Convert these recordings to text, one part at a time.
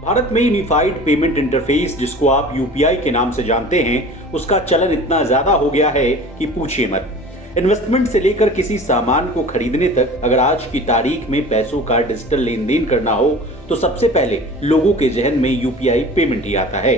भारत में unified payment interface, जिसको आप यूपीआई के नाम से जानते हैं, उसका चलन इतना ज्यादा हो गया है कि पूछिए मत। इन्वेस्टमेंट से लेकर किसी सामान को खरीदने तक अगर आज की तारीख में पैसों का डिजिटल लेन देन करना हो तो सबसे पहले लोगों के जहन में यूपीआई पेमेंट ही आता है।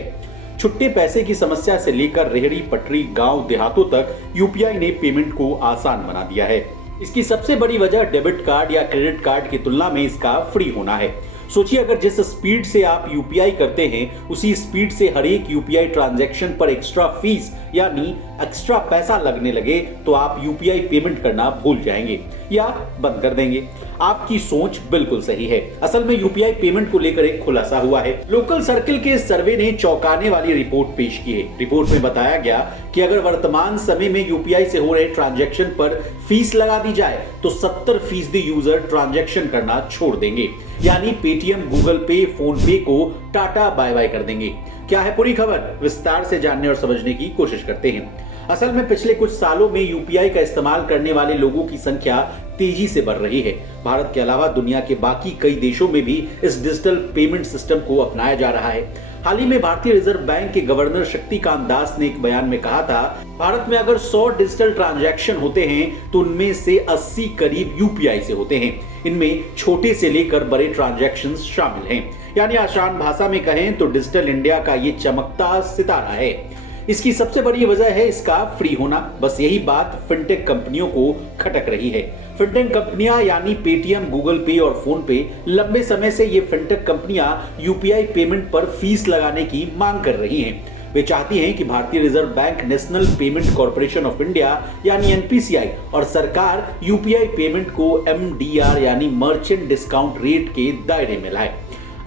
छुट्टे पैसे की समस्या से लेकर रेहड़ी पटरी गांव देहातों तक यूपीआई ने पेमेंट को आसान बना दिया है। इसकी सबसे बड़ी वजह डेबिट कार्ड या क्रेडिट कार्ड की तुलना में इसका फ्री होना है। सोचिए, अगर जिस स्पीड से आप यूपीआई करते हैं उसी स्पीड से हर एक यूपीआई ट्रांजैक्शन पर एक्स्ट्रा फीस यानी एक्स्ट्रा पैसा लगने लगे तो आप यूपीआई पेमेंट करना भूल जाएंगे या बंद कर देंगे। आपकी सोच बिल्कुल सही है। असल में यूपीआई पेमेंट को लेकर एक खुलासा हुआ है। लोकल सर्किल के सर्वे ने चौंकाने वाली रिपोर्ट पेश की है। रिपोर्ट में बताया गया कि अगर वर्तमान समय में यूपीआई से हो रहे ट्रांजैक्शन पर फीस लगा दी जाए तो 70% यूजर ट्रांजैक्शन करना छोड़ देंगे, यानी पेटीएम, गूगल पे, फोन पे को टाटा बाय बाय कर देंगे। क्या है पूरी खबर, विस्तार से जानने और समझने की कोशिश करते हैं। असल में पिछले कुछ सालों में यूपीआई का इस्तेमाल करने वाले लोगों की संख्या तेजी से बढ़ रही है। भारत के अलावा दुनिया के बाकी कई देशों में भी इस डिजिटल पेमेंट सिस्टम को अपनाया जा रहा है। हाल ही में भारतीय रिजर्व बैंक के गवर्नर शक्तिकांत दास ने एक बयान में कहा था, भारत में अगर 100 डिजिटल ट्रांजैक्शन होते हैं तो उनमें से 80 करीब यूपीआई से होते हैं। इनमें छोटे से लेकर बड़े ट्रांजैक्शन शामिल हैं। यानी आसान भाषा में कहें तो डिजिटल इंडिया का ये चमकता सितारा है। इसकी सबसे बड़ी वजह है इसका फ्री होना। बस यही बात फिनटेक कंपनियों को खटक रही है। फिनटेक कंपनियां यानी पेटीएम, गूगल पे और फोन पे, लंबे समय से ये फिनटेक कंपनियां यूपीआई पेमेंट पर फीस लगाने की मांग कर रही हैं। वे चाहती हैं कि भारतीय reserve bank, national payment corporation of India यानी एनपीसीआई और सरकार यूपीआई पेमेंट को एमडीआर यानी मर्चेंट डिस्काउंट रेट के दायरे में लाए।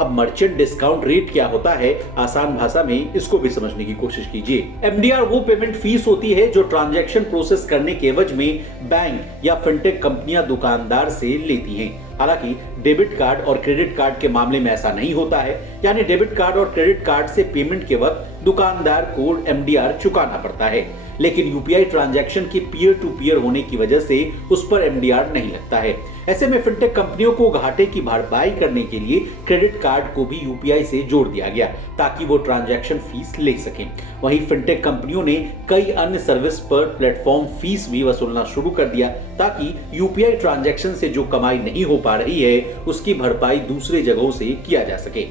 अब मर्चेंट डिस्काउंट रेट क्या होता है, आसान भाषा में इसको भी समझने की कोशिश कीजिए। एमडीआर वो पेमेंट फीस होती है जो ट्रांजैक्शन प्रोसेस करने के एवज में बैंक या फिनटेक कंपनियां दुकानदार से लेती हैं। हालांकि डेबिट कार्ड और क्रेडिट कार्ड के मामले में ऐसा नहीं होता है। यानी डेबिट कार्ड और क्रेडिट कार्ड से पेमेंट के वक्त दुकानदार को एमडीआर चुकाना पड़ता है, लेकिन यूपीआई ट्रांजैक्शन के पीयर टू पीयर होने की वजह से उस पर एमडीआर नहीं लगता है। ऐसे में फिनटेक कंपनियों को घाटे की भरपाई करने के लिए क्रेडिट कार्ड को भी यूपीआई से जोड़ दिया गया ताकि वो ट्रांजैक्शन फीस ले सकें। वहीं फिनटेक कंपनियों ने कई अन्य सर्विस पर प्लेटफॉर्म फीस भी वसूलना शुरू कर दिया ताकि यूपीआई ट्रांजैक्शन से जो कमाई नहीं हो पा रही है उसकी भरपाई दूसरे जगहों से किया जा सके।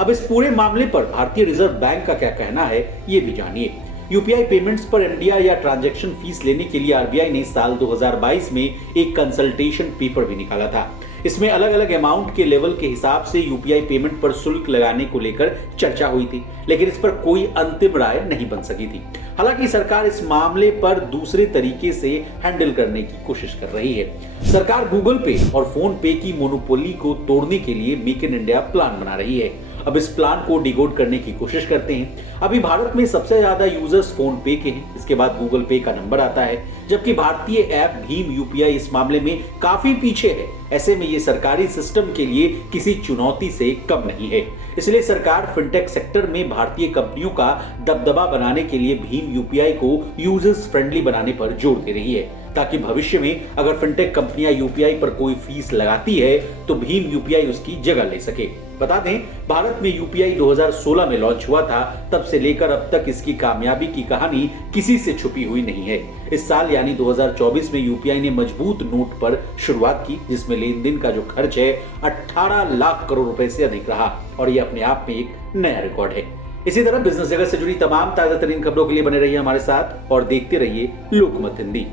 अब इस पूरे मामले पर भारतीय रिजर्व बैंक का क्या कहना है, ये भी जानिए। यूपीआई पेमेंट्स पर एमडीआर या ट्रांजैक्शन फीस लेने के लिए आरबीआई ने साल 2022 में एक कंसल्टेशन पेपर भी निकाला था। इसमें अलग अलग अमाउंट के लेवल के हिसाब से यूपीआई पेमेंट पर शुल्क लगाने को लेकर चर्चा हुई थी, लेकिन इस पर कोई अंतिम राय नहीं बन सकी थी। हालांकि सरकार इस मामले पर दूसरे तरीके से हैंडल करने की कोशिश कर रही है। सरकार गूगल पे और फोन पे की मोनोपोली को तोड़ने के लिए मेक इन इंडिया प्लान बना रही है। अब इस प्लान को डिकोड करने की कोशिश करते हैं। अभी भारत में सबसे ज्यादा यूजर्स फोन पे के हैं, इसके बाद गूगल पे का नंबर आता है, जबकि भारतीय ऐप भीम यूपीआई इस मामले में काफी पीछे है। ऐसे में ये सरकारी सिस्टम के लिए किसी चुनौती से कम नहीं है। इसलिए सरकार फिनटेक सेक्टर में भारतीय कंपनियों का दबदबा बनाने के लिए भीम यूपीआई को यूजर्स फ्रेंडली बनाने पर जोर दे रही है, ताकि भविष्य में अगर फिनटेक कंपनियां यूपीआई पर कोई फीस लगाती है तो भीम यूपीआई उसकी जगह ले सके। बता दें, भारत में यूपीआई 2016 में लॉन्च हुआ था। तब से लेकर अब तक इसकी कामयाबी की कहानी किसी से छुपी हुई नहीं है। इस साल यानी 2024 में यूपीआई ने मजबूत नोट पर शुरुआत की, जिसमें लेन देन का जो खर्च है 18 लाख करोड़ रुपए से अधिक रहा और ये अपने आप में एक नया रिकॉर्ड है। इसी तरह बिजनेस जगत से जुड़ी तमाम ताजा तरीन खबरों के लिए बने रहिए हमारे साथ और देखते रहिए लोकमत हिंदी।